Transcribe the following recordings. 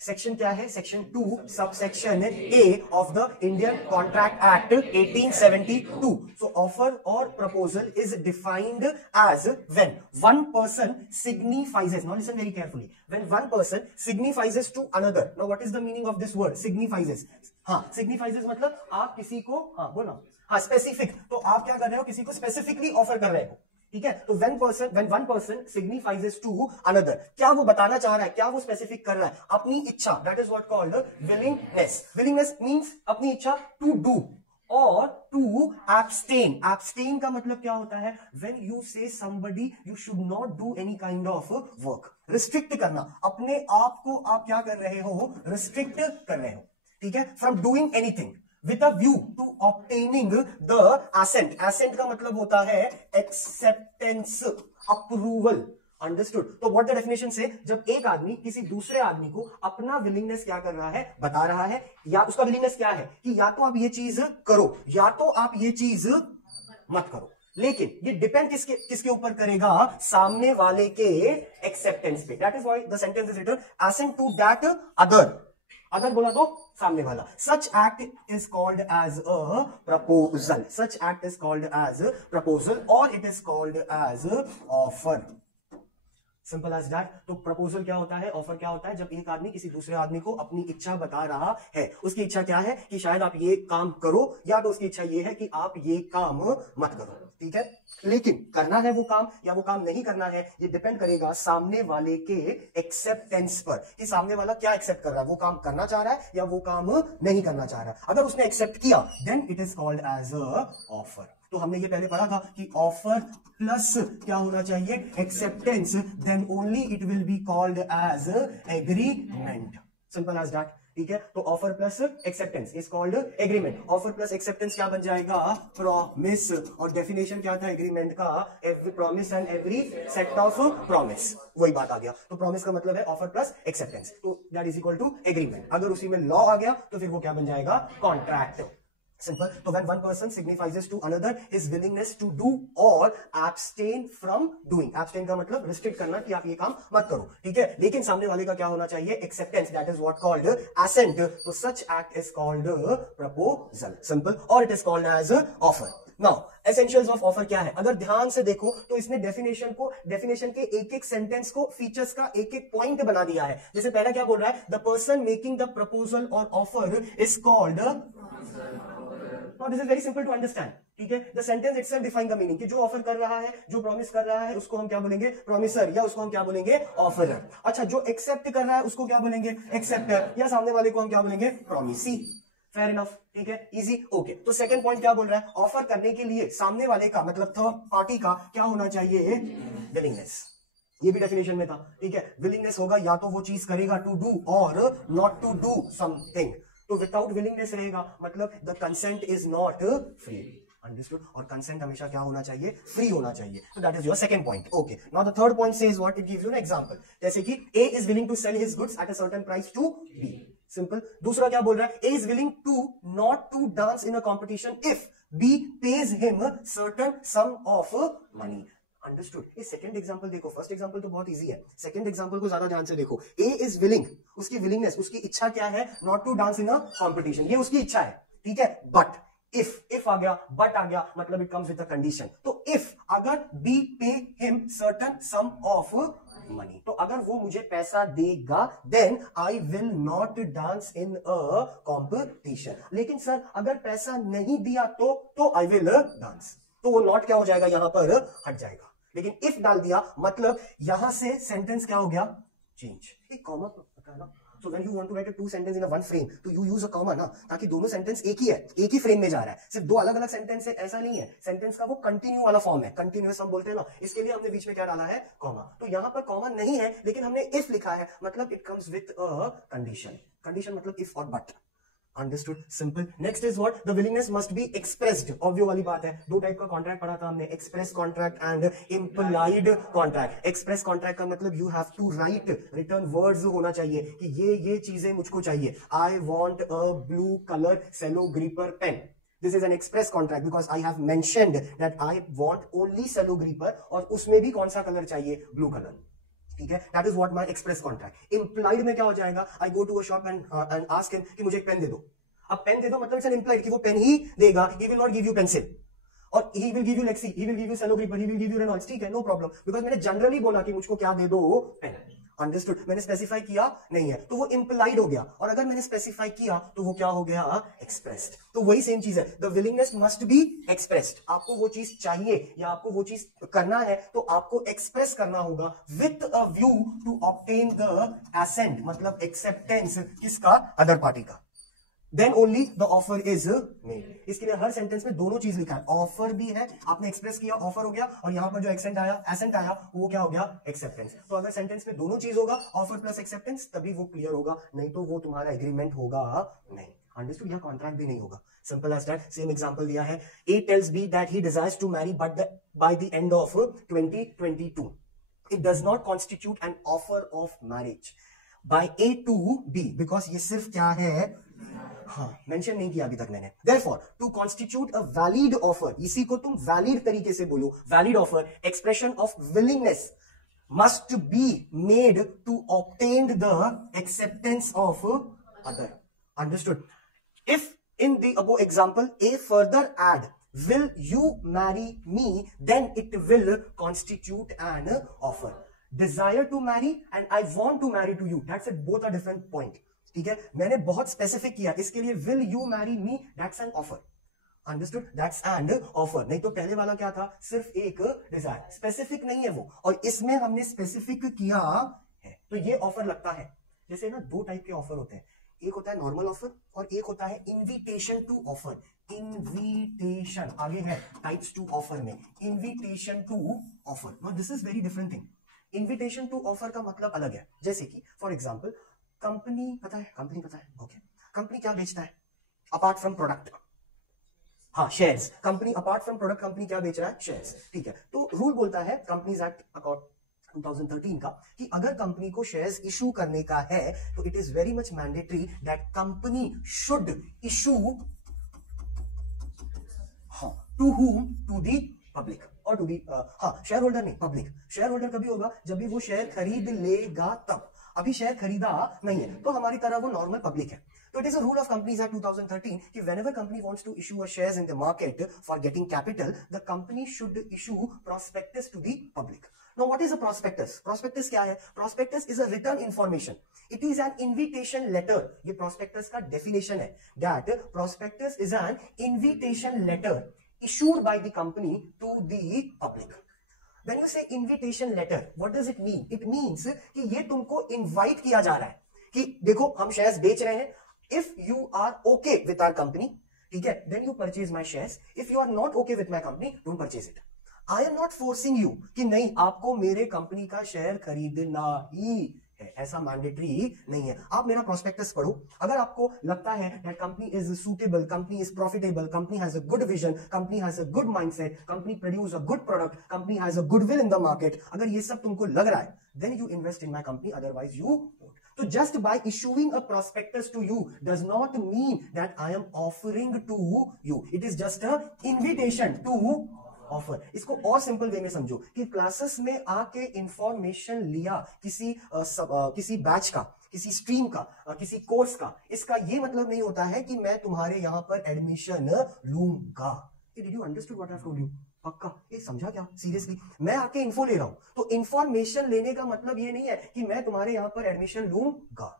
Section क्या है? Section 2 subsection A of the Indian contract act 1872. So offer और proposal is defined as when one person signifies, now listen very carefully, when one person signifies to another. Now what is the meaning of this word signifies? हाँ, signifies मतलब आप किसी को, हाँ बोलो, हाँ specific, तो आप क्या कर रहे हो? किसी को स्पेसिफिकली ऑफर कर रहे हो, ठीक है? तो when one person signifies to another, क्या वो बताना चाह रहा है? क्या वो स्पेसिफिक कर रहा है? अपनी इच्छा, that is what called willingness. Willingness means अपनी इच्छा to do और to abstain. Abstain का मतलब क्या होता है? When you say somebody you should not do any kind of work. Restrict करना, अपने आप को आप क्या कर रहे हो? Restrict कर रहे हो, ठीक है? From doing anything with a view to obtaining the assent. Assent का मतलब होता है acceptance, approval. अंडरस्टूड? तो व्हाट द डेफिनेशन से, जब एक आदमी किसी दूसरे आदमी को अपना विलिंगनेस क्या कर रहा है? बता रहा है, या उसका विलिंगनेस क्या है कि या तो आप ये चीज करो या तो आप ये चीज मत करो, लेकिन ये डिपेंड किसके ऊपर करेगा? सामने वाले के एक्सेप्टेंस पे. That is why the sentence is written assent to that other. Other बोला तो सामने वाला. Such act is called as a proposal. Such act is called as proposal और it is called as offer. Simple as that. तो proposal क्या होता है? Offer क्या होता है? जब एक आदमी किसी दूसरे आदमी को अपनी इच्छा बता रहा है. उसकी इच्छा क्या है कि शायद आप ये काम करो, या तो उसकी इच्छा ये है कि आप ये काम मत करो, ठीक है? लेकिन करना है वो काम या वो काम नहीं करना है, ये डिपेंड करेगा सामने वाले के एक्सेप्टेंस पर, कि सामने वाला क्या एक्सेप्ट कर रहा है, वो काम करना चाह रहा है या वो काम नहीं करना चाह रहा है. अगर उसने एक्सेप्ट किया then it is called as a offer. तो हमने ये पहले पढ़ा था कि ऑफर प्लस क्या होना चाहिए? Acceptance, then only it will be called as agreement. Simple as that, ठीक है? तो offer plus acceptance is called agreement. Offer plus acceptance क्या बन जाएगा? प्रॉमिस. और डेफिनेशन क्या था एग्रीमेंट का? Every promise and every set of promise. वही बात आ गया. तो प्रॉमिस का मतलब है ऑफर प्लस एक्सेप्टेंस, तो that is equal to agreement. अगर उसी में लॉ आ गया तो फिर वो क्या बन जाएगा? कॉन्ट्रैक्ट. Simple. तो when one person signifies to another his willingness to do or abstain from doing. Abstain का मतलब restrict करना कि आप ये काम मत करो, ठीक है? लेकिन सामने वाले का क्या होना चाहिए? Acceptance. That is what called assent. तो such act is called proposal. Simple. और it is called as offer. Now, essentials of offer क्या है? अगर ध्यान से देखो तो इसने डेफिनेशन के एक एक सेंटेंस को, फीचर्स का एक एक पॉइंट बना दिया है. जैसे पहला क्या बोल रहा है? The person making the proposal और offer is called. Now this is very simple to understand, ठीक है? The sentence itself define the meaning कि जो ऑफर कर रहा है, जो प्रॉमिस कर रहा है, उसको हम क्या बोलेंगे? प्रॉमिसर, या उसको हम क्या बोलेंगे? ऑफरर. अच्छा, जो एक्सेप्ट कर रहा है उसको क्या बोलेंगे? एक्सेप्टर, या सामने वाले को हम क्या बोलेंगे? प्रॉमिसी. फेयर इनफ, ठीक है? इजी. ओके. तो सेकंड पॉइंट क्या बोल रहा है? ऑफर करने के लिए सामने वाले का मतलब थर्ड पार्टी का क्या होना चाहिए? विलिंगनेस. ये भी डेफिनेशन में था, ठीक है? विलिंगनेस होगा या तो वो चीज करेगा टू डू और नॉट टू डू समथिंग. तो विदाउट विलिंगनेस रहेगा मतलब the consent is not free. Understood? और कंसेंट हमेशा क्या होना चाहिए? फ्री होना चाहिए. So that is your second point. Okay. Now the third point says what? It gives you an example. जैसे कि A is willing to sell his goods at a certain price to B. Simple. दूसरा क्या बोल रहा है? ए is willing to not to dance in a competition if B pays him certain sum of money. Understood? ये second example देखो. First example तो बहुत easy है, सेकंड एग्जांपल को ज्यादा ध्यान से देखो. ए इज विलिंग, उसकी विलिंगनेस, उसकी इच्छा क्या है? Not to dance in a competition. ये उसकी इच्छा है, ठीक है? बट इफ आ गया, बट आ गया, मतलब it comes with a condition. तो इफ अगर B pay him certain sum of money, तो अगर वो मुझे पैसा देगा then I will not dance in a competition. लेकिन सर अगर पैसा नहीं दिया तो आई विल डांस. तो वो नॉट क्या हो जाएगा? यहां पर हट जाएगा. लेकिन इफ डाल दिया मतलब यहां से सेंटेंस क्या हो गया? चेंज. एक कॉमा बताना. So when you want to write two sentence in one frame तो यू यूज अ कॉमा ना, ताकि दोनों सेंटेंस एक ही है, एक ही फ्रेम में जा रहा है. सिर्फ दो अलग अलग सेंटेंस है ऐसा नहीं है. सेंटेंस का वो कंटिन्यू वाला फॉर्म है, कंटिन्यूअस हम बोलते हैं ना, इसके लिए हमने बीच में क्या डाला है? कॉमा. तो यहां पर कॉमा नहीं है लेकिन हमने इफ लिखा है, मतलब it comes with a condition. Condition मतलब इफ और but. Understood? Simple. Next is what? The willingness must be expressed. Obvious वाली बात है. दो टाइप का कॉन्ट्रैक्ट पढ़ा था हमने, express contract and implied contract. Express contract का मतलब you have to write, written words होना चाहिए कि ये चीजें मुझको चाहिए. I want a blue colour Cello Gripper pen. This is an express contract because I have mentioned that I want only cello gripper और उसमें भी कौन सा कलर चाहिए? Blue colour. ठीक है, that is what my express contract. Implied में क्या हो जाएगा, I go to a shop and ask him कि मुझे एक पेन दे दो। अब पेन दे दो मतलब इट्स एन इंप्लाइड कि वो पेन ही देगा, he will not give you pencil, और he will give you Lexi, he will give you Cello Gripper, he will give you Reynolds, ठीक है, नो प्रॉब्लम, बिकॉज मैंने जनरली बोला कि मुझको क्या दे दो, पेन। अंडरस्टूड, मैंने स्पेसिफाई किया नहीं है तो वो इंप्लाइड हो गया, और अगर मैंने स्पेसिफाई किया तो वो क्या हो गया, एक्सप्रेस्ड। तो वही सेम चीज है, the willingness must be expressed. आपको वो चीज चाहिए या आपको वो चीज करना है तो आपको एक्सप्रेस करना होगा with a view to obtain the assent, मतलब एक्सेप्टेंस किसका, अदर पार्टी का। Then only the offer is made. इसके लिए हर सेंटेंस में दोनों चीज लिखा है, ऑफर भी है, आपने एक्सप्रेस किया, ऑफर हो गया, और यहां पर जो एसेंट आया वो क्या हो गया, एक्सेप्टेंस। तो अगर सेंटेंस में दोनों चीज होगा, ऑफर प्लस एक्सेप्टेंस, तभी वो क्लियर होगा, नहीं तो वो तुम्हारा एग्रीमेंट होगा नहीं। अंडरस्टूड, या कॉन्ट्रैक्ट भी नहीं होगा, simple as that. Same example दिया है, A tells B that he desires to marry but by the end of 2022 it does not constitute an offer of marriage by A to B, because ये सिर्फ क्या है, हाँ mention नहीं किया अभी तक मैंने। Therefore, to constitute a valid offer, इसी को तुम वैलिड तरीके से बोलो, valid offer, expression of willingness must be made to obtain the acceptance of other. Understood? If in the above example A further add will you marry me, then it will constitute an offer. Desire to marry and I want to marry to you, that's it, both are different point. ठीक है, मैंने बहुत specific किया, इसके लिए will you marry me, that's an offer. Understood, that's an offer. नहीं तो पहले वाला क्या था, सिर्फ एक डिजायर, स्पेसिफिक नहीं है वो, और इसमें हमने स्पेसिफिक किया है, तो ये ऑफर लगता है। जैसे ना दो टाइप के ऑफर होते हैं, एक होता है नॉर्मल ऑफर और एक होता है इन्विटेशन टू ऑफर। इन्विटेशन आगे है टाइप्स टू ऑफर में, invitation to offer, no this is very different thing. Invitation to offer का मतलब अलग है, जैसे कि फॉर एग्जाम्पल कंपनी पता है, ओके, कंपनी क्या बेचता है अपार्ट फ्रॉम प्रोडक्ट, हाँ shares. Company apart from product, company क्या बेच रहा है, शेयर्स, ठीक है। तो रूल बोलता है कंपनीज एक्ट अकॉर्ड 2013 का कि अगर कंपनी को शेयर्स इशू करने का है तो it is very much mandatory that company should issue, हाँ, to whom, to the public और टू दी, हाँ शेयर होल्डर नहीं, पब्लिक। शेयर होल्डर कभी होगा जब भी वो शेयर खरीद लेगा तब, अभी शेयर खरीदा नहीं है तो हमारी तरह वो नॉर्मल पब्लिक है। तो it is a rule of Companies Act 2013 कि whenever company wants to issue a shares in the market for getting capital, the company should issue prospectus to the public. Now what is a prospectus? Prospectus क्या है? Prospectus is a written information. It is an invitation letter. ये prospectus का definition है. That prospectus is an invitation letter issued by the company to the public. When you say invitation letter, what does it mean? It means कि ये तुमको invite किया जा रहा है कि देखो हम shares बेच रहे हैं. If you are okay with our company, ठीक है, then you purchase my shares. If you are not okay with my company, don't purchase it. I am not forcing you कि नहीं आपको मेरे कंपनी का शेयर खरीदना ही है, ऐसा मैंडेटरी नहीं है। आप मेरा प्रोस्पेक्टस पढ़ो, अगर आपको लगता है that company is suitable, company is profitable, company has a good vision, company has a good mindset, company produce a good product, company has a goodwill in the market, अगर ये सब तुमको लग रहा है then you invest in my company, otherwise you won't. तो just by issuing a prospectus to you does not mean that I am offering to you, it is just a invitation to offer. इसको और simple way में समझो कि classes में आके information लिया किसी बैच का, किसी स्ट्रीम का, किसी कोर्स का, इसका ये मतलब नहीं होता है कि मैं तुम्हारे यहां पर एडमिशन लूंगा। Did you understood what I have told you? पक्का ये समझा क्या? सीरियसली मैं आके इन्फो ले रहा हूं, तो इंफॉर्मेशन लेने का मतलब ये नहीं है कि मैं तुम्हारे यहां पर एडमिशन लूंगा।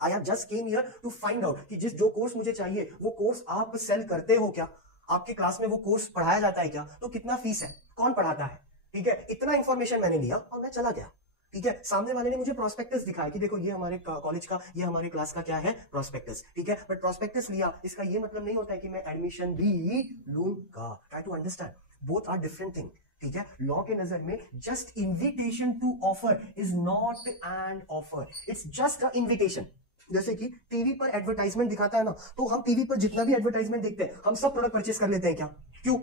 I have just came here to find out कि जो कोर्स मुझे चाहिए वो कोर्स आप सेल करते हो क्या, आपके क्लास में वो कोर्स पढ़ाया जाता है क्या, तो कितना फीस है, कौन पढ़ाता है, ठीक है, इतना इंफॉर्मेशन मैंने लिया और मैं चला गया। ठीक है, सामने वाले ने मुझे प्रोस्पेक्टस दिखाया कि देखो ये हमारे कॉलेज का, ये हमारे क्लास का क्या है, प्रोस्पेक्टस, ठीक है, बट प्रोस्पेक्टस लिया इसका ये मतलब नहीं होता है कि मैं एडमिशन भी लूंगा। Try to understand, both are different thing. ठीक है, लॉ के नजर में just invitation to offer is not an offer, it's just a invitation. जैसे कि टीवी पर एडवर्टाइजमेंट दिखाता है ना, तो हम टीवी पर जितना भी एडवर्टाइजमेंट देखते हैं हम सब प्रोडक्ट परचेस कर लेते हैं क्या? क्यों?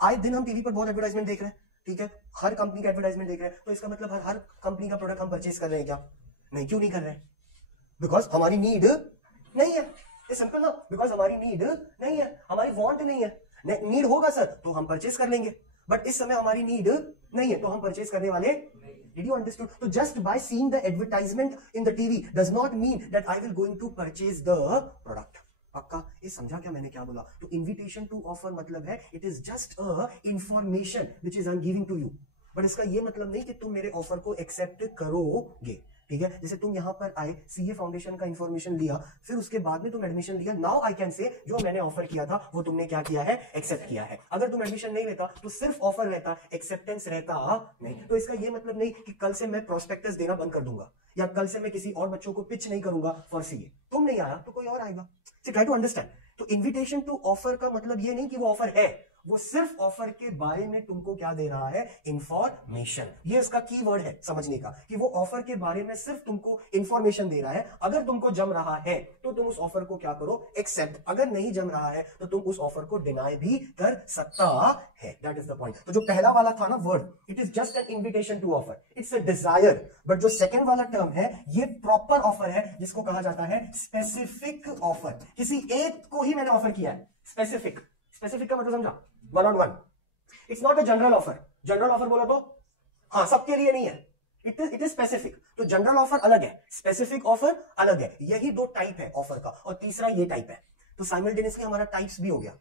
आए दिन हम टीवी पर बहुत एडवर्टाइजमेंट देख रहे हैं, ठीक है, हर कंपनी का एडवर्टाइजमेंट देख रहे हैं, तो इसका मतलब हर कंपनी का प्रोडक्ट हम परचेस कर रहे हैं क्या? नहीं। क्यों नहीं कर रहे हैं? बिकॉज हमारी नीड नहीं है। सिंपल ना, बिकॉज हमारी नीड नहीं है, हमारी वांट नहीं है। नीड होगा सर तो हम परचेस कर लेंगे, बट इस समय हमारी नीड नहीं है तो हम परचेस करने वाले Did you understood? So just by seeing the advertisement in the TV does not mean that I will going to purchase the product. पक्का ये समझा क्या मैंने क्या बोला? तो इन्विटेशन टू ऑफर मतलब है it is just a information which is I am giving to you, but इसका ये मतलब नहीं कि तुम मेरे ऑफर को एक्सेप्ट करोगे, ठीक है? जैसे तुम यहां पर आए, सीए फाउंडेशन का इंफॉर्मेशन लिया, फिर उसके बाद में तुम एडमिशन लिया, नाउ आई कैन से जो मैंने ऑफर किया था वो तुमने क्या किया है, एक्सेप्ट किया है। अगर तुम एडमिशन नहीं लेता तो सिर्फ ऑफर रहता, एक्सेप्टेंस रहता नहीं। तो इसका ये मतलब नहीं कि कल से मैं प्रोस्पेक्टस देना बंद कर दूंगा या कल से मैं किसी और बच्चों को पिच नहीं करूंगा फॉर सीए। तुम नहीं आया तो कोई और आएगा। Try to understand. तो इन्विटेशन टू ऑफर का मतलब ये नहीं कि वो ऑफर है, वो सिर्फ ऑफर के बारे में तुमको क्या दे रहा है, इंफॉर्मेशन। ये इसका कीवर्ड है समझने का कि वो ऑफर के बारे में सिर्फ तुमको इंफॉर्मेशन दे रहा है। अगर तुमको जम रहा है तो तुम उस ऑफर को क्या करो, एक्सेप्ट। अगर नहीं जम रहा है तो तुम उस ऑफर को डिनाई भी कर सकता है। That is the point. तो जो पहला वाला था ना word, it is just an invitation to offer, it's a desire. But जो सेकंड वाला टर्म है ये प्रॉपर ऑफर है, जिसको कहा जाता है स्पेसिफिक ऑफर। किसी एक को ही मैंने ऑफर किया है, स्पेसिफिक। स्पेसिफिक का मतलब समझा, one on one. It's not a general offer. General offer बोला तो हाँ सबके लिए नहीं है, इट इज स्पेसिफिक। तो जनरल ऑफर अलग है, स्पेसिफिक ऑफर अलग है। यही दो टाइप है ऑफर का, और तीसरा ये टाइप है। तो साइमल्टेनियसली हमारा टाइप्स भी हो गया,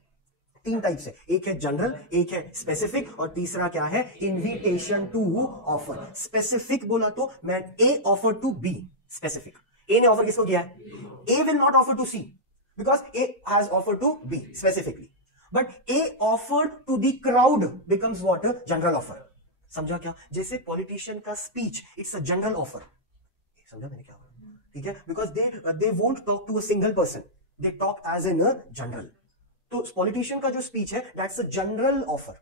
तीन टाइप्स है, एक है जनरल, एक है स्पेसिफिक, और तीसरा क्या है, इन्विटेशन टू ऑफर। स्पेसिफिक बोला तो मैं A offer to B, specific. A ने ऑफर किसको किया है, A will not offer to C because A has offer to B specifically, but A offer to the crowd becomes what, general offer. समझा क्या? जैसे पॉलिटिशियन का speech it's a general offer. समझा मैंने क्या बोला? ठीक है, because they won't talk to a single person, they talk as in a general. तो पॉलिटिशियन का जो स्पीच है दैट्स अ जनरल ऑफर,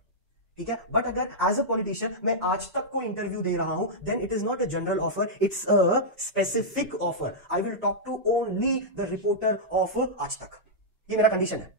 ठीक है? बट अगर एज अ पॉलिटिशियन मैं आज तक को इंटरव्यू दे रहा हूं, then it is not a general offer, it's a specific offer. I will talk to only the reporter of Aaj Tak, ये मेरा कंडीशन है।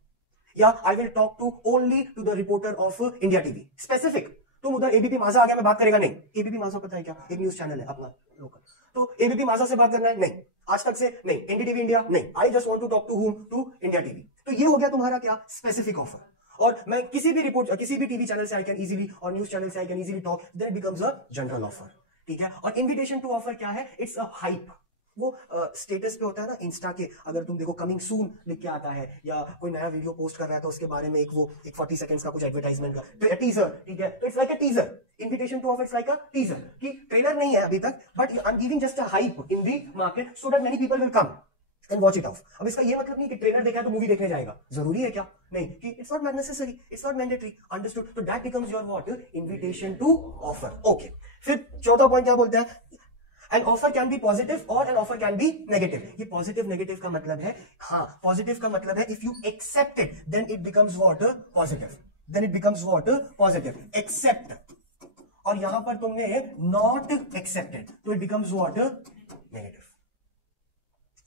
या I will talk to only to the reporter of India TV, specific. तुम उधर ABP माझा आ गया, मैं बात करेगा नहीं। एबीपी माझा पता है क्या, एक न्यूज चैनल है अपना लोकल। तो एबीपी माझा से बात करना है नहीं, आज तक से नहीं, एनडीटीवी इंडिया नहीं, I just want to talk to whom, to India TV. तो ये हो गया तुम्हारा क्या, स्पेसिफिक ऑफर। और मैं किसी भी रिपोर्ट, किसी भी टीवी चैनल से आई कैन इजीली, और न्यूज चैनल से I can easily talk, then it becomes a general offer, ठीक है? और इन्विटेशन टू ऑफर क्या है, इट्स अ हाइप। वो स्टेटस पे होता है ना इंस्टा के, अगर तुम देखो कमिंग सून लिख के आता है, या कोई नया वीडियो पोस्ट कर रहा है तो उसके बारे में एक 40 सेकंड्स का कुछ एडवर्टाइजमेंट का टीजर, ठीक है? तो it's like a teaser. Invitation to offer it's like a teaser, कि ट्रेलर नहीं है अभी तक, but I am giving just a hype in the market so that many people will come and watch it out. अब इसका ये मतलब नहीं कि ट्रेलर देखा है तो मूवी देखने जाएगा, जरूरी है क्या? नहीं, कि it's not necessary, it's not mandatory, understood? तो that becomes your what, invitation to offer. Okay, फिर चौथा पॉइंट क्या बोलते हैं, an offer can be positive और an offer can be negative. ये पॉजिटिव नेगेटिव का मतलब है, हाँ पॉजिटिव का मतलब है if you accept it then it becomes what, positive, then it becomes what, positive. Accept, और यहां पर तुमने नॉट एक्सेप्टेड तो it becomes what, negative.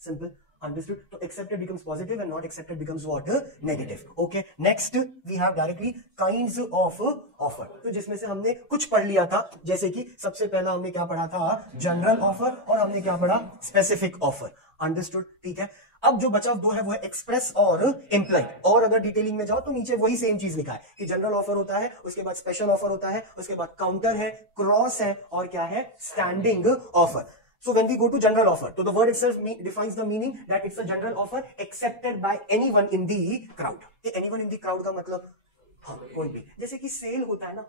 Simple, understood? तो accepted becomes positive and not accepted becomes what, negative. Okay, next we have directly kinds of offer, तो जिसमें से हमने कुछ पढ़ लिया था, जैसे कि सबसे पहला हमने क्या पढ़ा था, जनरल ऑफर, और हमने क्या पढ़ा, स्पेसिफिक ऑफर। अंडरस्टूड, ठीक है? अब जो बचा दो है वो है एक्सप्रेस और इम्प्लाइड। और अगर डिटेलिंग में जाओ तो नीचे वही सेम चीज लिखा है कि जनरल ऑफर होता है, उसके बाद स्पेशल ऑफर होता है, उसके बाद काउंटर है, क्रॉस है, और क्या है, standing offer. So when we go to general offer, so the word itself defines the meaning that it's a general offer accepted by anyone in the crowd. ये anyone in the crowd का मतलब हाँ कोई भी, जैसे कि cell होता है ना,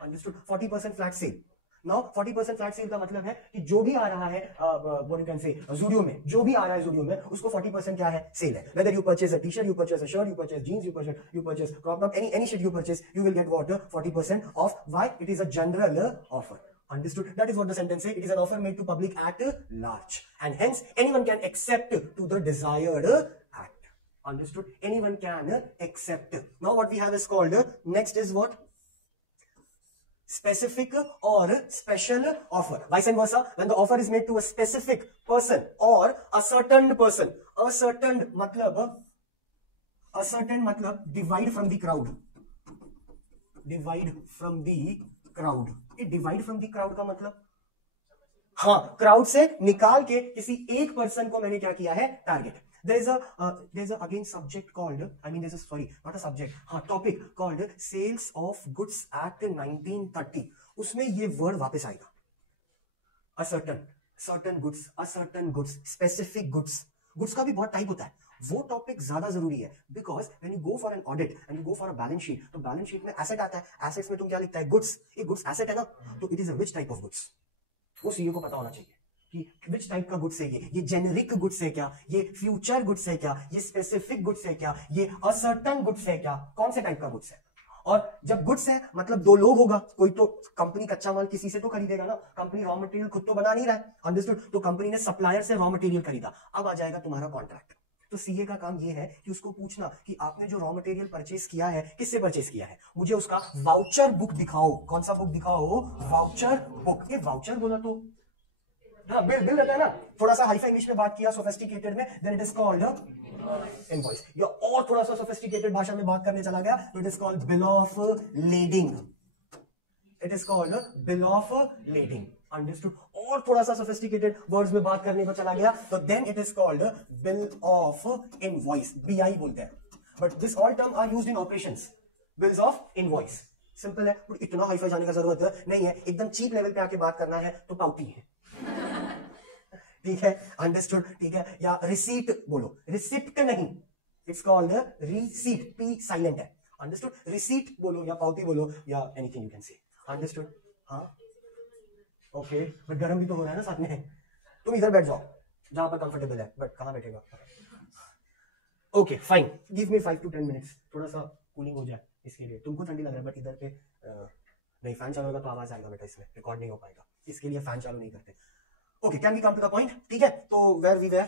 understood? 40% flat cell. Now 40% flat cell का मतलब है कि जो भी आ रहा है what you can say Zudio में, जो भी आ रहा है ज़ूडियो में, उसको 40% क्या है, सेल है। Whether you purchase a t-shirt, you purchase a shirt, you purchase jeans, you purchase crop top, any shit you purchase, you will get what, 40% off. Why? It is a general offer. Understood? That is what the sentence says. It is an offer made to public at large, and hence anyone can accept to the desired act. Understood? Anyone can accept. Now what we have is called, next is what, specific or special offer. Vice and versa, when the offer is made to a specific person or a certain person. A certain matlab divide from the crowd. Divide from the crowd. ये divide from the crowd का मतलब, हाँ crowd से निकाल के किसी एक person को मैंने क्या किया है, target. There's a again subject called, I mean there's a, sorry not a subject, हाँ topic called sales of goods act 1930, उसमें ये वर्ड वापस आएगा। Ascertain, certain goods, ascertain goods, specific goods. Goods का भी बहुत टाइप होता है, वो टॉपिक ज्यादा जरूरी है, because when you go for an audit and you go for a balance sheet, तो बैलेंस शीट में एसेट आता है, एसेट्स में तुम क्या लिखता है, गुड्स। ये गुड्स एसेट है ना, तो it is a which type of goods, वो सीईओ को पता होना चाहिए कि विच टाइप का गुड्स है ये जेनेरिक गुड्स है क्या, ये फ्यूचर गुड्स है क्या, ये स्पेसिफिक गुड्स है क्या, ये असर्टन गुड्स है क्या, कौन से टाइप का गुड्स है। और जब गुड्स है मतलब दो लोग होगा, कोई तो कंपनी कच्चा माल किसी से तो खरीदेगा ना, कंपनी रॉ मटेरियल खुद तो बना नहीं रहा है, अंडरस्टूड, तो कंपनी ने सप्लायर से रॉ मटेरियल खरीदा, अब आ जाएगा तुम्हारा कॉन्ट्रैक्ट। तो सीए का काम ये है कि उसको पूछना कि आपने जो रॉ मटेरियल परचेस किया है किससे परचेस किया है, मुझे उसका वाउचर बुक दिखाओ। कौन सा बुक दिखाओ, वाउचर बुक। ये वाउचर बोला तो हाँ बिल, बिल रहता है ना, थोड़ा सा हाईफाई इंग्लिश में बात किया सोफिस्टिकेटेड में, then it is called invoice. या और थोड़ा सा सोफिस्टिकेटेड भाषा में बात करने चला गया तो it is called bill of lading, it is called bill of lading, understood. और थोड़ा सा सोफिस्टिकेटेड वर्ड्स में बात करने को चला गया तो then it is called bill of invoice, BI बोलते हैं, but this all term are used in operations, bills of invoice. Simple है, इतना हाईफाई जाने का जरूरत नहीं है, एकदम चीप लेवल पे आके बात करना है तो पाउती है, ठीक है, अंडरस्टूड, ठीक है। या रिसीट बोलो, रिसिप्ट नहीं, it's called receipt, P silent है, अंडरस्टूड। रिसीट बोलो या पाउती बोलो या anything you can say, understood. हाँ ओके, बट गर्म भी तो हो रहा है ना साथ में, तुम इधर बैठ जाओ जहां पर कंफर्टेबल है, बट कहां बैठेगा, okay fine, give me 5 to 10 minutes, थोड़ा सा कूलिंग हो जाए इसके लिए। तुमको ठंडी लग रहा है बट इधर पे नहीं, फैन चालू होगा तो आवाज आएगा बेटा, इसमें रिकॉर्ड नहीं हो पाएगा, इसके लिए फैन चालू नहीं करते। Okay, can we come to the point, ठीक है। तो वेयर वी वेयर,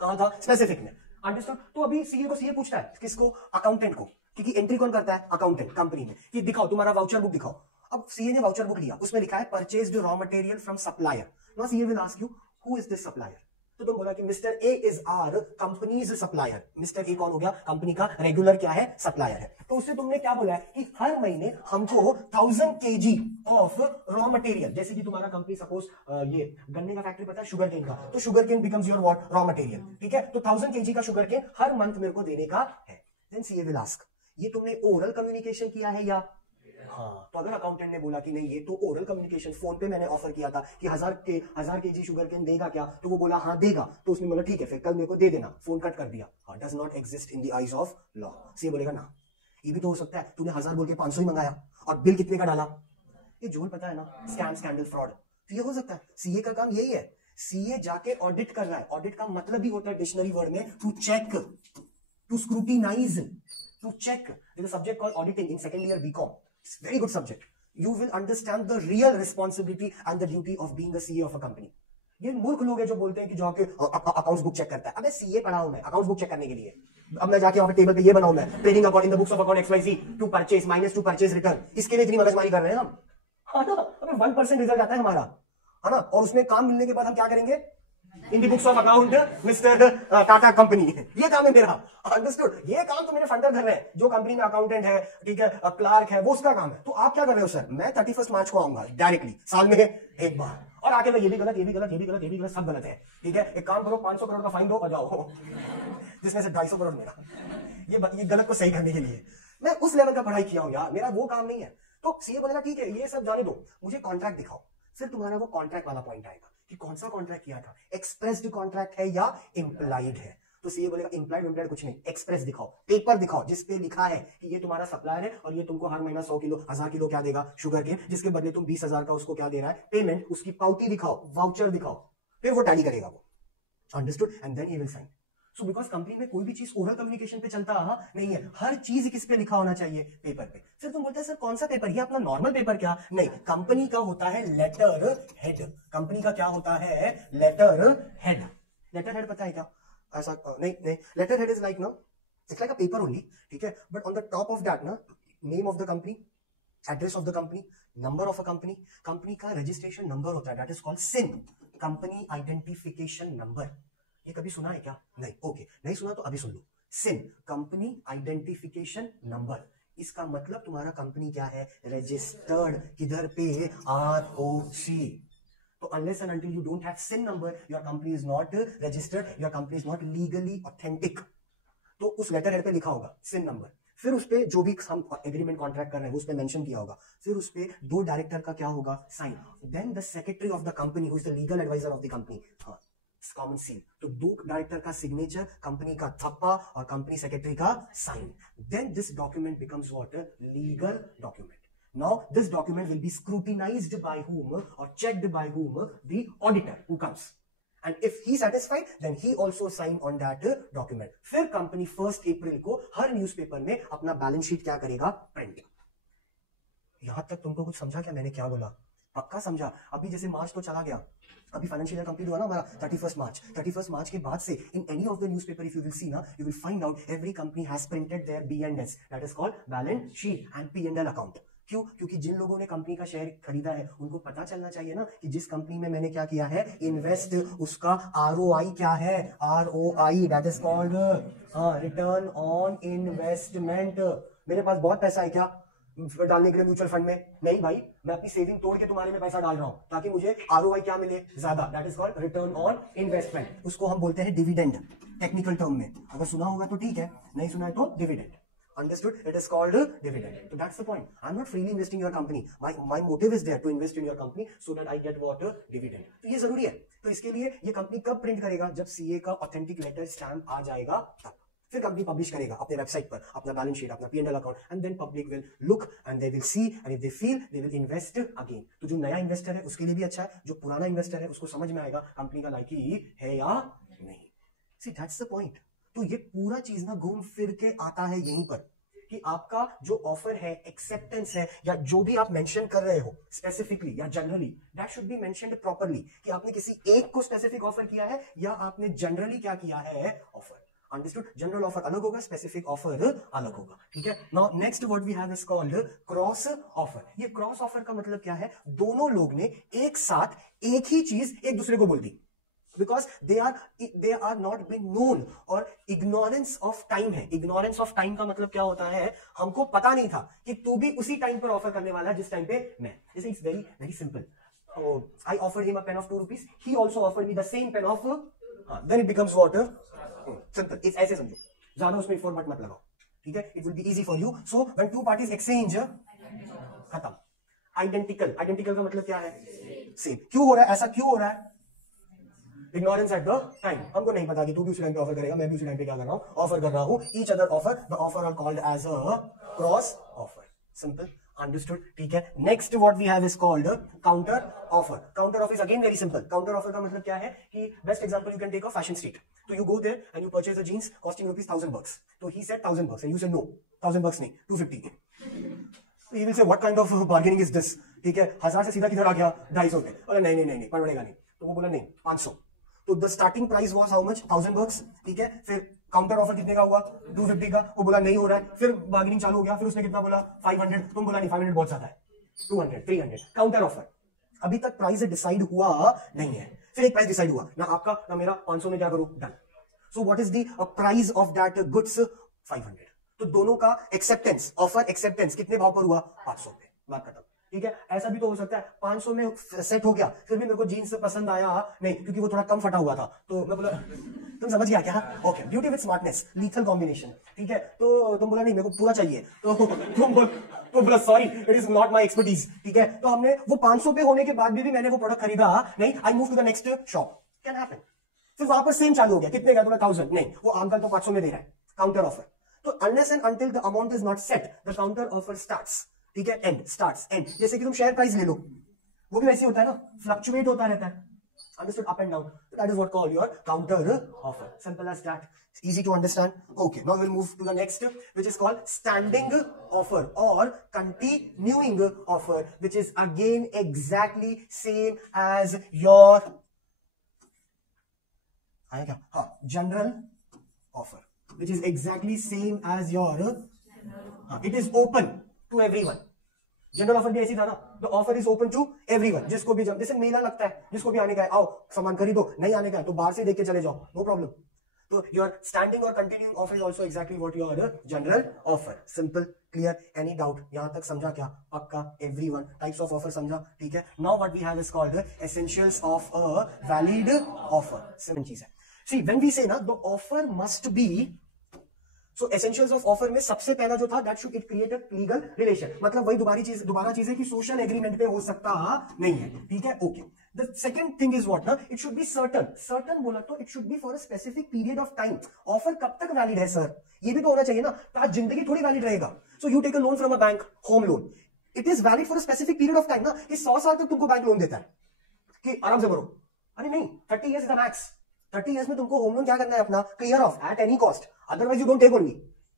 कहां था, स्पेसिफिक में, अंडरस्टूड। तो अभी सीए को सीए पूछता है किसको, अकाउंटेंट को, क्योंकि एंट्री कौन करता है, अकाउंटेंट कंपनी में, कि दिखाओ तुम्हारा वाउचर बुक दिखाओ। अब सीए ने वाउचर बुक लिया, उसमें लिखा है purchased raw material from supplier. Now CA will ask you who is this supplier, तो तुम बोला कि mister A is our company's supplier. Mister A कौन हो गया, कंपनी का रेगुलर क्या है, सप्लायर है। तो उससे तुमने क्या बोला है कि हर महीने हमको 1000 kg ऑफ रॉ मटेरियल, जैसे कि तुम्हारा कंपनी सपोज ये गन्ने का फैक्ट्री पता है, शुगर केन का, तो sugar cane becomes your what, raw material, ठीक है। तो 1000 kg का शुगर केन हर मंथ मेरे को देने का है। देन सीए विल आस्क, ये तुमने ओरल कम्युनिकेशन किया है या, हाँ, तो अगर अकाउंटेंट ने बोला कि नहीं ये तो ओरल कम्युनिकेशन, फोन पे मैंने ऑफर किया था कि 1000 kg शुगर केन देगा क्या, तो वो बोला हाँ देगा, तो उसने बोला ठीक है फिर कल मेरे को दे देना, फोन कट कर दिया, does not exist in the eyes of law. C बोलेगा ना, ये भी तो हो सकता है तूने 1000 बोल के 500 ही मंगाया और बिल कितने का डाला, ये झोल पता है ना, स्कैम स्कैंडल फ्रॉड, तो ये हो सकता है। सीए का काम यही है, सीए जाके ऑडिट कर रहा है, ऑडिट का मतलब ही होता है डिक्शनरी वर्ड में to check, to scrutinize, to check. There is a subject called auditing in second year BCom, it's very good subject. You will understand the real responsibility and the duty of being a CA of a company. ये मूर्ख लोग हैं जो बोलते हैं कि जाके accounts book check करता है। अबे सीए पढ़ा हूं मैं अकाउंट्स बुक चेक करने के लिए, अब मैं जाके वहां पे टेबल पे ये बनाऊं मैं, trading according the books of account XYZ to purchase minus to purchase return, इसके लिए इतनी मगजमारी कर रहे हैं हम, हाँ ना। अबे 1% रिजल्ट आता है हमारा, है ना, और उसमें काम मिलने के बाद हम क्या करेंगे, in the books of account mister Tata company, ये काम है मेरा, अंडरस्टूड। ये काम तो मेरे फंडर कर रहे हैं, जो कंपनी में अकाउंटेंट है, ठीक है, क्लार्क है, वो उसका काम है। तो आप क्या कर रहे हो सर, मैं 31 मार्च को आऊंगा डायरेक्टली, साल में एक बार, और आके मैं ये भी गलत, ये भी गलत, ये भी गलत, ये भी गलत, सब गलत है, ठीक है। एक काम करो, 500 करोड़ का फाइन दो और जाओ, जिसमें से 250 करोड़ मेरा, ये गलत को सही करने के लिए मैं उस लेवल का पढ़ाई किया हूं यार, मेरा वो काम नहीं है। तो सीए बोलेगा ठीक है ये सब जाने दो, मुझे कॉन्ट्रैक्ट दिखाओ। फिर तुम्हारा वो कॉन्ट्रैक्ट वाला पॉइंट आएगा कि कौन सा कॉन्ट्रैक्ट किया था, एक्सप्रेस्ड कॉन्ट्रैक्ट है या इंप्लाइड है। तो सीए बोलेगा इंप्लाइड कुछ नहीं, एक्सप्रेस दिखाओ, पेपर दिखाओ जिसपे लिखा है कि ये तुम्हारा सप्लायर है और ये तुमको हर महीना 100 किलो 1000 किलो क्या देगा, शुगर के, जिसके बदले तुम 20,000 का उसको क्या दे रहा है पेमेंट, उसकी पावती दिखाओ, वाउचर दिखाओ, फिर वो टैली करेगा वो, understood, and then he will sign. So because company में कोई भी चीज ओरल कम्युनिकेशन पे चलता नहीं है, हर चीज किस पे लिखा होना चाहिए, पेपर पे। फिर तुम बोलते हैं सर कौन सा पेपर, ये अपना नॉर्मल पेपर क्या, नहीं, कंपनी का होता है लेटर हेड, कंपनी का क्या होता है, लेटर हेड। लेटर हेड पता है क्या, ऐसा नहीं, लेटर हेड इज लाइक ना, it's like a paper only, ठीक है, but on the top of that ना, name of the company, address of the company, number of a company, company का रजिस्ट्रेशन नंबर होता है, that is called CIN, company identification number. ये कभी सुना है क्या, नहीं, ओके, नहीं सुना तो अभी सुन लो, सिन, कंपनी आइडेंटिफिकेशन नंबर। इसका मतलब तुम्हारा कंपनी क्या है, रजिस्टर्ड, किधर पे, ROC। तो unless and until you don't have CIN number, your company is not registered, your company is not legally authentic. तो उस लेटर हेड पे लिखा होगा सिन नंबर, फिर उस पे जो भी हम एग्रीमेंट कॉन्ट्रैक्ट कर रहे हैं उस पे मेंशन किया होगा, फिर उस पे दो डायरेक्टर का क्या होगा, sign, then the secretary of the company who is the legal adviser of the company, हाँ कॉमन सील, तो दो डायरेक्टर का सिग्नेचर, कंपनी का थप्पा और कंपनी सेक्रेटरी का sign, then this document becomes what, legal document. Now this document will be scrutinized by whom or checked by whom, the auditor who comes, and if he satisfied then he also sign on that document. फिर company 1 अप्रैल को हर newspaper में अपना balance sheet क्या करेगा, print. यहां तक तुमको कुछ समझा क्या मैंने क्या बोला, पक्का समझा. अभी जैसे मार्च तो चला गया, अभी फाइनेंशियल ईयर कंप्लीट हुआ ना हमारा 31 मार्च के बाद से in any of the newspaper if you will see ना, you will find out every company has printed there B&S, that is called balance sheet and P&L account. क्यों? क्योंकि जिन लोगों ने कंपनी का शेयर खरीदा है उनको पता चलना चाहिए ना कि जिस कंपनी में मैंने क्या किया है, इन्वेस्ट, उसका ROI क्या है, ROI that is called return on investment. मेरे पास बहुत पैसा है क्या डालने के लिए म्यूचुअल फंड में? नहीं भाई, मैं अपनी सेविंग तोड़ के तुम्हारे में पैसा डाल रहा हूं ताकि मुझे ROI क्या मिले, ज्यादा, that is called return on investment. उसको हम बोलते हैं डिविडेंड टेक्निकल टर्म में. अगर सुना होगा तो ठीक है, नहीं सुना है तो dividend. Understood? It is called dividend. So that's the point. I'm not freely investing in your company. My motive is there to invest in your company so that I get what, dividend. तो ये जरूरी है. तो इसके लिए ये company कब print करेगा, जब CA का ऑथेंटिक लेटर स्टैम्प आ जाएगा तब. फिर कंपनी पब्लिश करेगा अपने वेबसाइट पर अपना बैलेंस शीट, अपना P&L account, and then public will look and they will see and if they feel they will invest again. तो जो नया इन्वेस्टर है उसके लिए भी अच्छा है, जो पुराना इन्वेस्टर है उसको समझ में आएगा कंपनी का लायकी है या नहीं. सी दैट्स द पॉइंट. तो ये पूरा चीज ना घूम फिर के आता है यहीं पर कि आपका जो ऑफर है, एक्सेप्टेंस है, या जो भी आप मेंशन कर रहे हो स्पेसिफिकली या generally, that should be mentioned properly कि आपने किसी एक को स्पेसिफिक ऑफर किया है या आपने जनरली क्या किया है, ऑफर. अंडरस्टूड? जनरल ऑफर अलग होगा, स्पेसिफिक ऑफर अलग होगा. ठीक है. Now next what we have is called cross offer. ये क्रॉस ऑफर का मतलब क्या है, दोनों लोग ने एक साथ एक ही चीज एक दूसरे को बोल दी because they are not been known, और ignorance of time है. ignorance of time का मतलब क्या होता है, हमको पता नहीं था कि तू भी उसी टाइम पर ऑफर करने वाला है जिस टाइम पे मैं. जैसे it's very very simple. I offered him a pen of 2 rupees, he also offered me the same pen of then it becomes what, simple. It's ऐसे समझो, ज्यादा उसमें फॉर मत लगाओ. ठीक है. It will be easy for you. So when two parties exchange, खत्म. आइडेंटिकल का मतलब क्या है, सेम. क्यों हो रहा है ऐसा, क्यों हो रहा है, इग्नोरेंस एट द टाइम. हमको नहीं पता कि तू भी उसी टाइम पे ऑफर करेगा, मैं भी उसी टाइम पे क्या कर रहा हूं, ऑफर कर रहा हूं. Each other offer, the offer are called as a cross offer. Simple. Understood. ठीक है. Next what we have is called counter offer. Counter offer is again very simple. Counter offer का मतलब क्या है कि best example you can take a fashion street. तो you go there and you purchase a jeans costing ₹1000. तो he said $1000 and you say no, $1000 नहीं, 250. So he will say what kind of bargaining is this? ठीक है. 1000 से सीधा किधर आ गया, 250 पे. बोला नहीं पड़ेगा नहीं. तो वो बोला नहीं, 500. तो the starting price was how much, $1000. ठीक है. फिर काउंटर ऑफर कितने का हुआ, 250 का. वो बोला नहीं हो रहा है. फिर बार्गेनिंग चालू हो गया. फिर उसने कितना बोला, 500. तुम बोला नहीं, 500 बहुत ज्यादा है, 200, 300. Counter offer. अभी तक प्राइस डिसाइड हुआ नहीं है. फिर एक प्राइस डिसाइड हुआ ना, आपका ना मेरा, 500 में क्या करूं, done. So what is the price of that goods, 500. तो दोनों का एक्सेप्टेंस, ऑफर एक्सेप्टेंस कितने भाव पर हुआ, 500 पे. बात खत्म. ठीक है. ऐसा भी तो हो सकता है 500 में सेट हो गया, फिर भी मेरे को जीन्स पसंद आया नहीं क्योंकि वो थोड़ा कम फटा हुआ था. तो मैं बोला, तुम समझ गया क्या, okay. Beauty with smartness, lethal combination. ठीक है. तो तुम बोला नहीं मेरे को पूरा चाहिए, तो तुम बोला sorry it is not my expertise. ठीक है. तो हमने वो 500 पे होने के बाद भी मैंने वो प्रोडक्ट खरीदा नहीं. I move to the next shop. Can happen. फिर वहां पर सेम चालू हो गया. कितने का, बोला 1000. नहीं, वो अंकल तो 500 में दे रहा है. Counter offer. तो unless and until the amount is not set, the counter offer starts. ठीक है. And starts and. जैसे कि तुम शेयर प्राइस ले लो, वो भी वैसे होता है ना, फ्लक्चुएट होता रहता है. Understood? Up and down. So that is what called your counter offer. Simple as that. It's easy to understand. Okay. Now we'll move to the next, which is called standing offer or continuing offer, which is again exactly same as your general offer, which is exactly same as your it is open to everyone. General offer भी ऐसी था ना, the offer is open to everyone. जिसको भी, जैसे मेला लगता है, जिसको भी आने का है आओ, सामान खरीदो. नहीं आने का है तो बाहर से देख के चले जाओ, नो प्रॉब्लम. तो योर स्टैंडिंग और continuing offer is also exactly what your general offer. Simple, clear, any doubt? यहां तक समझा क्या, पक्का? एवरीवन टाइप्स ऑफ ऑफर समझा. ठीक है. Now what we have is called essentials of a valid offer. Simple चीज है. सी व्हेन वी से ना the offer must be, so essentials of offer में सबसे पहला जो था that should it create a legal relation, मतलब वही दोबारा चीज है कि सोशल एग्रीमेंट पे हो सकता नहीं है, ठीक है, okay. The second thing is what ना, इट शुड बी सर्टन बोला तो it should be for a specific period of time. Offer कब तक वैलिड है सर, ये भी तो होना चाहिए ना, तो आज जिंदगी थोड़ी वैलिड रहेगा। So you take a loan from a bank, home loan, it is valid for a specific period of time ना, कि 100 साल तक तुमको बैंक लोन देता है कि आराम से भरो। अरे नहीं, 30 years is the max. 30 years में तुमको होम लोन क्या करना है अपना, clear off at any cost, otherwise you don't take only.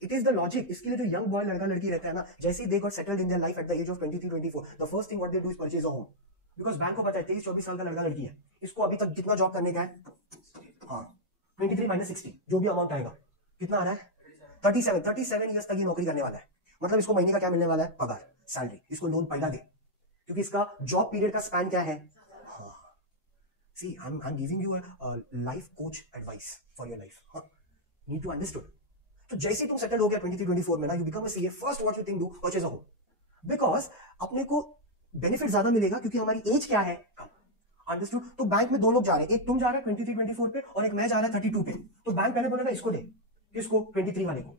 It is the logic. इसके लिए जो यंग बॉय लड़का लड़की रहता है ना, जैसे ही they got settled in their life at the age of 23-24, the first thing what they do is purchase a home, because bank को पता है 23-24 साल का लड़का लड़की है, इसको अभी तक जितना जॉब करने का है, हाँ 23 - 60 जो भी अमाउंट आएगा कितना आ रहा है, 37 ईयर्स तक ये नौकरी करने वाला है। मतलब इसको महीने का क्या मिलने वाला है, पगार, सैलरी। इसको लोन पहला दे, क्योंकि इसका जॉब पीरियड का स्पैन क्या है। See, I'm giving you a life coach advice for your life. Need to understood. तो जैसे तुम सेटल हो गया 23-24 में ना, you become a CA, first what you think do, purchase a home. Because अपने को बेनिफिट ज्यादा मिलेगा क्योंकि हमारी एज क्या है, अंडरस्टूड। तो बैंक में दो लोग जा रहे हैं, एक तुम जा रहे हो 23-24 पे और एक मैं जा रहा है 32 पे, तो बैंक पहले बोलेगा इसको दे, किसको, 23 वाले को,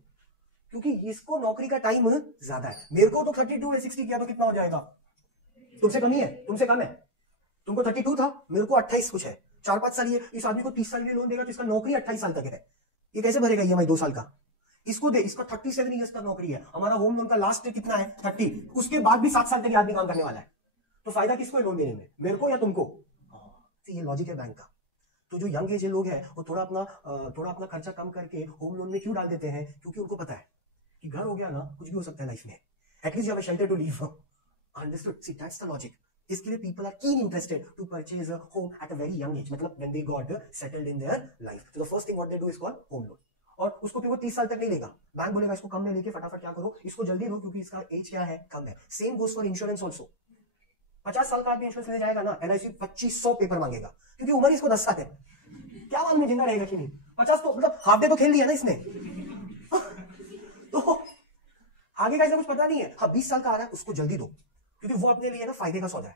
क्योंकि इसको नौकरी का टाइम ज्यादा है। मेरे को तो 32 या 60 किया तो कितना हो जाएगा, तुमसे कम ही है, तुमसे कम है। तुमको 32 था, मेरे को 28 कुछ है, 4-5 साल। ये इस आदमी को 30 साल के लिए लोन देगा तो इसका नौकरी 28 साल तक है, ये कैसे भरेगा EMI 2 साल का। इसको दे, इसका 37 ईयर्स का नौकरी है। हमारा होम लोन का लास्ट कितना है, 30, उसके बाद भी 7 साल तक आदमी काम करने वाला है। तो फायदा किसको है लोन देने में, मेरे को या तुमको। तो ये लॉजिक है बैंक का। तो जो यंग एज लोग हैं वो थोड़ा अपना खर्चा कम करके होम लोन में क्यों डाल देते हैं, क्योंकि उनको पता है कि घर हो गया ना, कुछ भी हो सकता है लाइफ में, at least you have a shelter to leave. Understood, see that's the logic. इसके लिए people are keen interested to purchase a home at a very young age, मतलब when they got settled in their life. तो the first thing what they do is called home loan. और उसको फिर वो 30 साल तक नहीं लेगा, बैंक बोलेगा इसको कम में लेके फटाफट क्या करो, इसको जल्दी लो क्योंकि इसका एज क्या है, कम है। Same goes for insurance also. 50 साल का आदमी इंश्योरेंस लेने जाएगा ना, LIC 2500 पेपर मांगेगा, क्योंकि उम्र इसको 10 साल है। क्या मालूम जिंदा रहेगा कि नहीं, 50 तो मतलब हाफ डे तो खेल लिया ना इसने। तो आगे का इसे कुछ पता नहीं है। हाँ 20 साल का आ रहा है, उसको जल्दी दो, क्योंकि वो अपने लिए ना फायदे का सौदा है,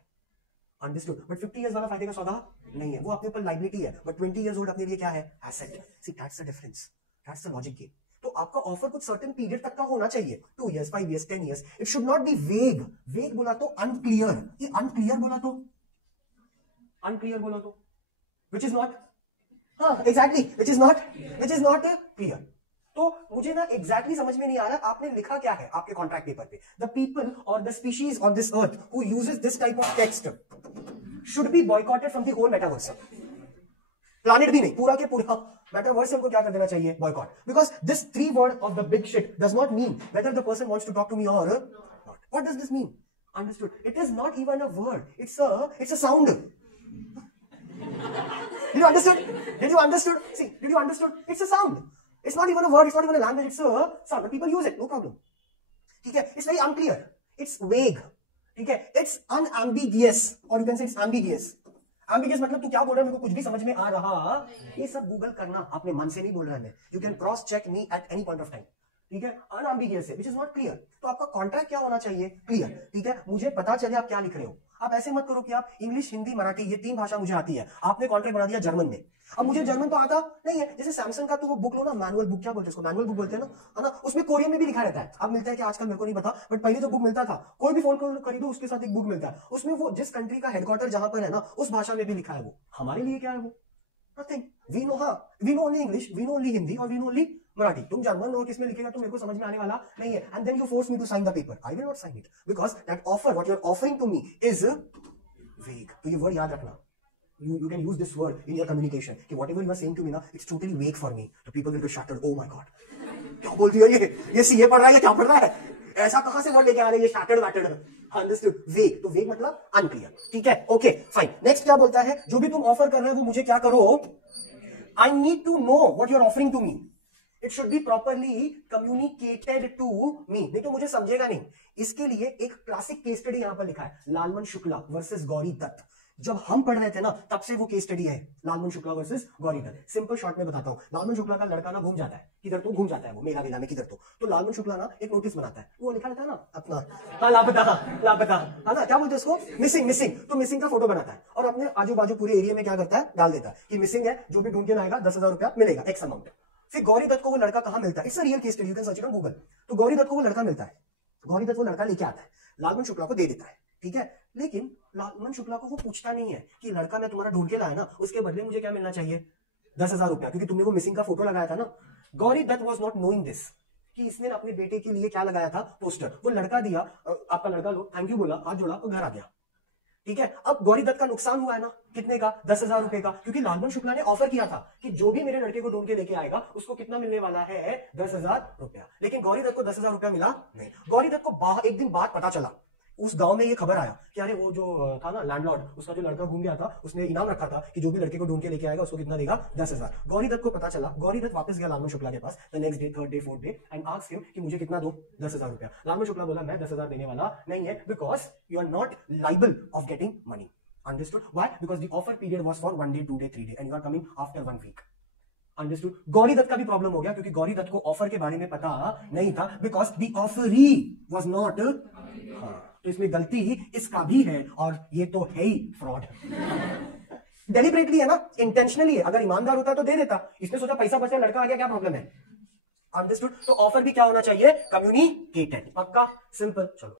अंडरस्टूड। बट 50 इयर्स वाला फायदे का सौदा नहीं है, वो अपने ऊपर लाइबिलिटी है। बट 20 इयर्स ओल्ड अपने लिए क्या है, asset. C that's the difference, that's the logic game. तो आपका ऑफर कुछ सर्टेन पीरियड तक का होना चाहिए, 2 years, 5 years, 10 years. It should not be वेग। वेग बोला तो अनक्लियर, ये अनक्लियर बोला तो विच इज नॉट, हाँ exactly, which is not clear. तो मुझे ना एग्जैक्टली समझ में नहीं आ रहा आपने लिखा क्या है आपके कॉन्ट्रैक्ट पेपर पे। द पीपल और the species on this earth who uses this type of text should be boycotted from the whole metaverse. Planet भी नहीं, पूरा के पूरा मेटावर्स को क्या कर देना चाहिए, boycott. Because this 3 word of the big shit does not mean whether the person wants to talk to me और not. What does this mean, understood? It is not even a word, it's a sound. Did you understood? See, did you understood? It's a sound. It's not even a word. It's not even a language. It's a sound. But people use it. No problem. ठीक है? It's very unclear. It's vague. ठीक है? It's unambiguous. Or you can say it's ambiguous. Ambiguous मतलब तू क्या बोल रहा है, मेरे को कुछ भी समझ में आ रहा। ये सब गूगल करना, अपने मन से नहीं बोल रहा है। You can cross check me at any point of time. ठीक है? Unambiguous है, which is not clear. तो आपका कॉन्ट्रैक्ट क्या होना चाहिए, क्लियर। ठीक है? मुझे पता चले आप क्या लिख रहे हो। आप ऐसे मत करो कि आप इंग्लिश, हिंदी, मराठी ये 3 भाषा मुझे आती है, आपने कॉन्ट्रैक्ट बना दिया जर्मन में। अब मुझे जर्मन तो आता नहीं है। जैसे सैमसंग का तो वो बुक लो ना, मैनुअल बुक, क्या बोलते हैं उसको, मैनुअल बुक बोलते हैं ना, है ना। उसमें कोरियन में भी लिखा रहता है। अब मिलता है कि आजकल मेरे को नहीं पता, बट पहले जो बुक मिलता था, कोई भी फोन खरीदो उसके साथ एक बुक मिलता है, उसमें वो जिस कंट्री का हेडक्वार्टर जहां पर है ना, उस भाषा में भी लिखा है। वो हमारे लिए क्या है, वो nothing. We know only English, we know only Hindi और वी नो ओनली मराठी। तुम जर्मन और किसमें लिखेगा तो मेरे को समझ में आने वाला नहीं है। And then you force me to sign the paper, I will not sign it, because that offer what you are offering to me is vague. तो ये वर्ड याद रखना, you can use this word in your communication कि whatever you are saying to me ना, it's totally vague for me. तो people will be shattered. Oh my God, क्या बोलती है ये CA पढ़ रहा है या क्या पढ़ रहा है, ऐसा कहां से वर्ड लेके आ रहे हैं ये shattered whattered। Understood? vague, तो vague मतलब unclear। ठीक है, okay fine। next क्या बोलता है, जो भी तुम ऑफर कर रहे हो वो मुझे क्या करो, I need to know what you are offering to me. It should be properly communicated to me. नहीं तो मुझे समझेगा नहीं। इसके लिए एक क्लासिक केस स्टडी यहां पर लिखा है, लालमन शुक्ला वर्सेस गौरी दत्त। जब हम पढ़ रहे थे ना, तब से वो केस स्टडी है, Lalman Shukla versus Gauri Dutt. Simple short में बताता हूं, लालमन शुक्ला का लड़का ना घूम जाता है, किधर तो घूम जाता है वो मेला वेला में किधर तो लालमन शुक्ला ना एक नोटिस बनाता है, वो लिखा रहता है ना अपना, हाँ लापता है ना, क्या बोलते हैं उसको, मिसिंग। तो मिसिंग का फोटो बनाता है और अपने आजू बाजू पूरे एरिया में क्या करता है, डाल देता है कि मिसिंग है, जो भी ढूंढ के आएगा 10,000 रुपया मिलेगा, एक्स अमाउंट। फिर गौरी दत्त को वो लड़का कहां मिलता है, it's a real case study, you can search it on Google. तो गौरी दत्त को वो लड़का मिलता है, गौरी दत्त वो लड़का लेके आता है, लालमन शुक्ला को दे देता है, ठीक है। लेकिन लालमन शुक्ला को वो पूछता नहीं है कि लड़का मैं तुम्हारा ढूंढ के लाया ना, उसके बदले मुझे क्या मिलना चाहिए, 10,000 रुपया, क्योंकि तुमने वो मिसिंग का फोटो लगाया था ना। Gauri Dutt was not knowing this कि इसने अपने बेटे के लिए क्या लगाया था, पोस्टर। वो लड़का दिया, आपका लड़का लो, थैंक यू बोला, हाथ जोड़ा और घर आ गया, ठीक है। अब गौरी दत्त का नुकसान हुआ है ना, कितने का, 10,000 रुपए का, क्योंकि लालमन शुक्ला ने ऑफर किया था कि जो भी मेरे लड़के को ढूंढ के लेके आएगा उसको कितना मिलने वाला है, 10,000 रुपया। लेकिन गौरी दत्त को 10,000 रुपया मिला नहीं। गौरी दत्त को एक दिन बाद पता चला, उस गांव में ये खबर आया कि अरे वो जो था ना लैंडलॉर्ड, उसका जो लड़का घूम गया था, उसने इनाम रखा था कि जो भी लड़के को ढूंढ के लेके आएगा उसको कितना देगा, 10,000। गौरी दत्त को पता चला, गौरी दत्त वापस गया लालमन शुक्ला के पास the next day, third day, fourth day, and asked him कि मुझे कितना दो, 10,000 रुपया। लालमन शुक्ला बोला मैं 10,000 देने वाला नहीं है, because you are not liable of getting money. Understood? Why? Because the offer period was for 1 day, 2 day, 3 day, and you are coming after 1 week. Understood? Gauri Dutt का भी प्रॉब्लम हो गया क्योंकि गौरी दत्त को ऑफर के बारे में पता नहीं था, because the offeree was not. तो इसमें गलती इसका भी है, और ये तो है ही फ्रॉड। डेलिबरेटली है ना, इंटेंशनली है। अगर ईमानदार होता तो दे देता, इसने सोचा पैसा बचा, लड़का आ गया, क्या प्रॉब्लम है। अंडरस्टूड? तो ऑफर भी क्या होना चाहिए, कम्युनिकेटेड। पक्का, सिंपल। चलो